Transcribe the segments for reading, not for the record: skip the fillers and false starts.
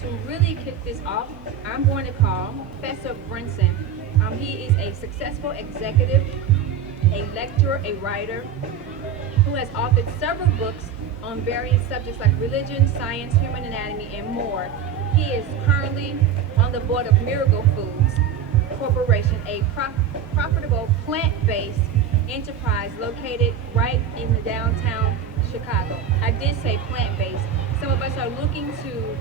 to really kick this off, I'm going to call Professor Brinson. He is a successful executive, a lecturer, a writer, who has authored several books on various subjects like religion, science, human anatomy, and more. He is currently on the board of Miracle Foods Corporation, a profitable plant-based enterprise located right in the downtown Chicago. I did say plant-based. Some of us are looking to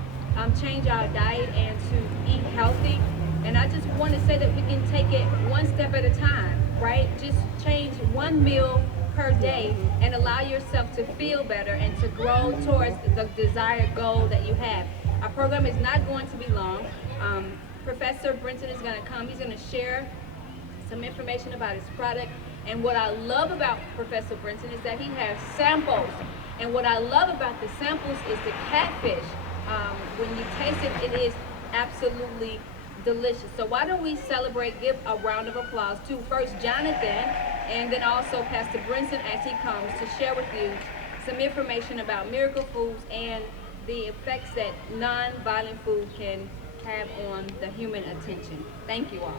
change our diet and to eat healthy. And I just want to say that we can take it one step at a time, right? Just change one meal per day and allow yourself to feel better and to grow towards the desired goal that you have. Our program is not going to be long. Professor Brinson is going to come. He's going to share some information about his product. And what I love about Professor Brinson is that he has samples. And what I love about the samples is the catfish. When you taste it, it is absolutely delicious. So why don't we celebrate, give a round of applause to first Jonathan and then also Pastor Brinson as he comes to share with you some information about Miracle Foods and the effects that non-violent food can have on the human attention. Thank you all.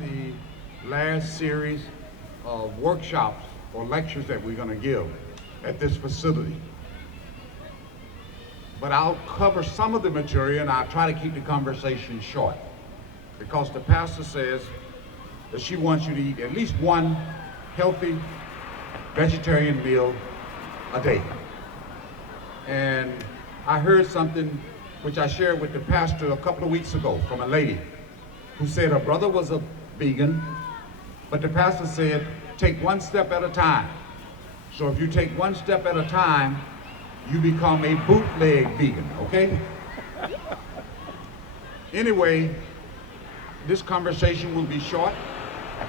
The last series of workshops or lectures that we're going to give at this facility. But I'll cover some of the material and I'll try to keep the conversation short because the pastor says that she wants you to eat at least one healthy vegetarian meal a day. And I heard something which I shared with the pastor a couple of weeks ago from a lady who said her brother was a vegan, but the pastor said, take one step at a time. So if you take one step at a time, you become a bootleg vegan, okay? Anyway, this conversation will be short,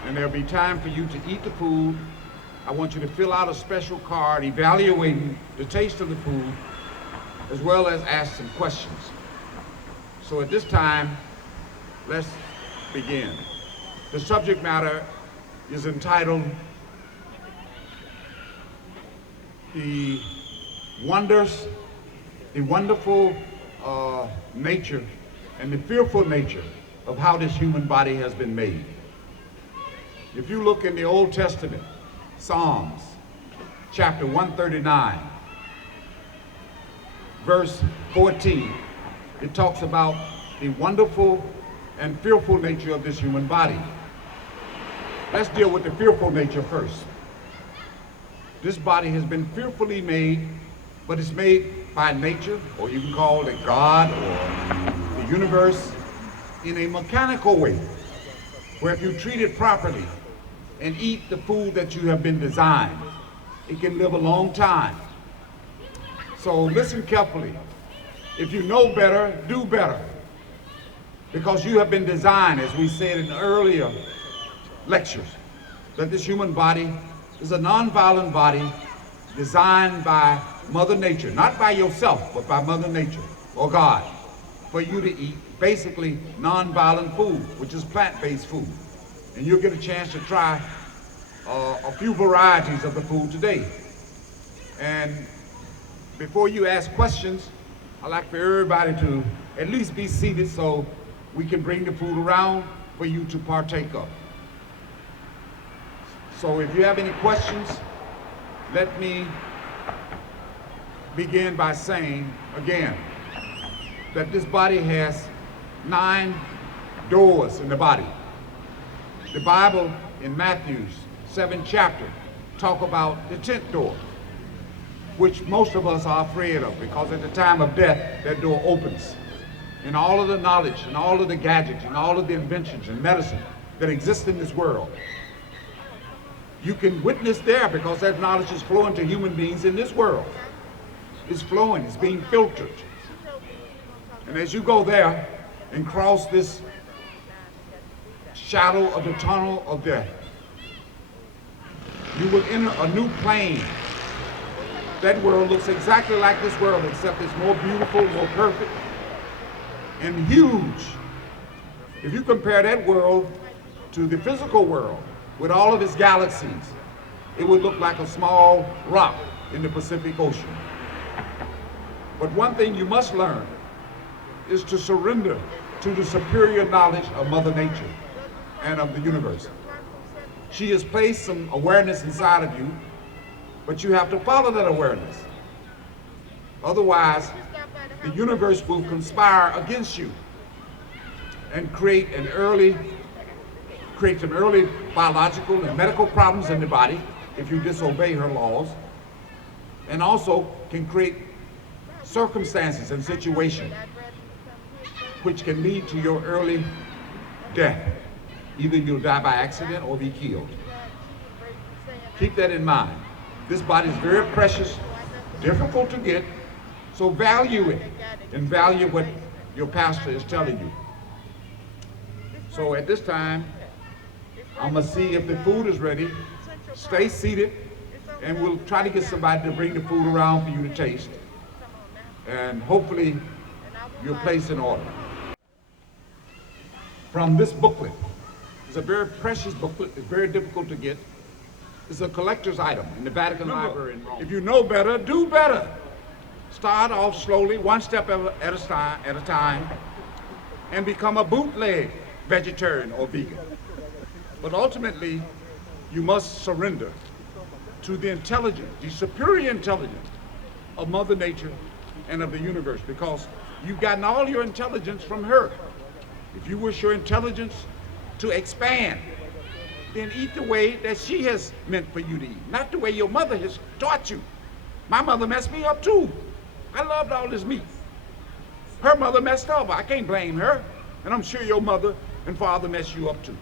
and there'll be time for you to eat the food. I want you to fill out a special card evaluating the taste of the food, as well as ask some questions. So at this time, let's begin. The subject matter is entitled The Wonderful Nature and the Fearful Nature of How This Human Body Has Been Made. If you look in the Old Testament, Psalms, chapter 139, verse 14, it talks about the wonderful and fearful nature of this human body. Let's deal with the fearful nature first. This body has been fearfully made, but it's made by nature, or you can call it God or the universe, in a mechanical way, where if you treat it properly and eat the food that you have been designed, it can live a long time. So listen carefully. If you know better, do better. Because you have been designed, as we said in earlier lectures, that this human body is a non-violent body designed by Mother Nature, not by yourself, but by Mother Nature or God, for you to eat basically non-violent food, which is plant-based food. And you'll get a chance to try a few varieties of the food today. And before you ask questions, I'd like for everybody to at least be seated so we can bring the food around for you to partake of. So if you have any questions, let me begin by saying again that this body has 9 doors in the body. The Bible in Matthew's 7th chapter talk about the 10th door, which most of us are afraid of because at the time of death, that door opens. And all of the knowledge and all of the gadgets and all of the inventions and medicine that exist in this world, you can witness there because that knowledge is flowing to human beings in this world. It's flowing, it's being filtered. And as you go there and cross this shadow of the tunnel of death, you will enter a new plane. That world looks exactly like this world, except it's more beautiful, more perfect, and huge. If you compare that world to the physical world, with all of its galaxies, it would look like a small rock in the Pacific Ocean. But one thing you must learn is to surrender to the superior knowledge of Mother Nature and of the universe. She has placed some awareness inside of you, but you have to follow that awareness. Otherwise, the universe will conspire against you and create some early biological and medical problems in the body if you disobey her laws, and also can create circumstances and situations which can lead to your early death. Either you'll die by accident or be killed. Keep that in mind. This body is very precious, difficult to get, so value it and value what your pastor is telling you. So at this time, I'm gonna see if the food is ready. Stay seated, and we'll try to get somebody to bring the food around for you to taste. And hopefully, you're placed in order. From this booklet, it's a very precious booklet, it's very difficult to get. It's a collector's item in the Vatican Library in Rome. If you know better, do better. Start off slowly, one step at a time, and become a bootleg vegetarian or vegan. But ultimately, you must surrender to the intelligence, the superior intelligence of Mother Nature and of the universe, because you've gotten all your intelligence from her. If you wish your intelligence to expand, then eat the way that she has meant for you to eat, not the way your mother has taught you. My mother messed me up too. I loved all this meat. Her mother messed up. I can't blame her. And I'm sure your mother and father messed you up too.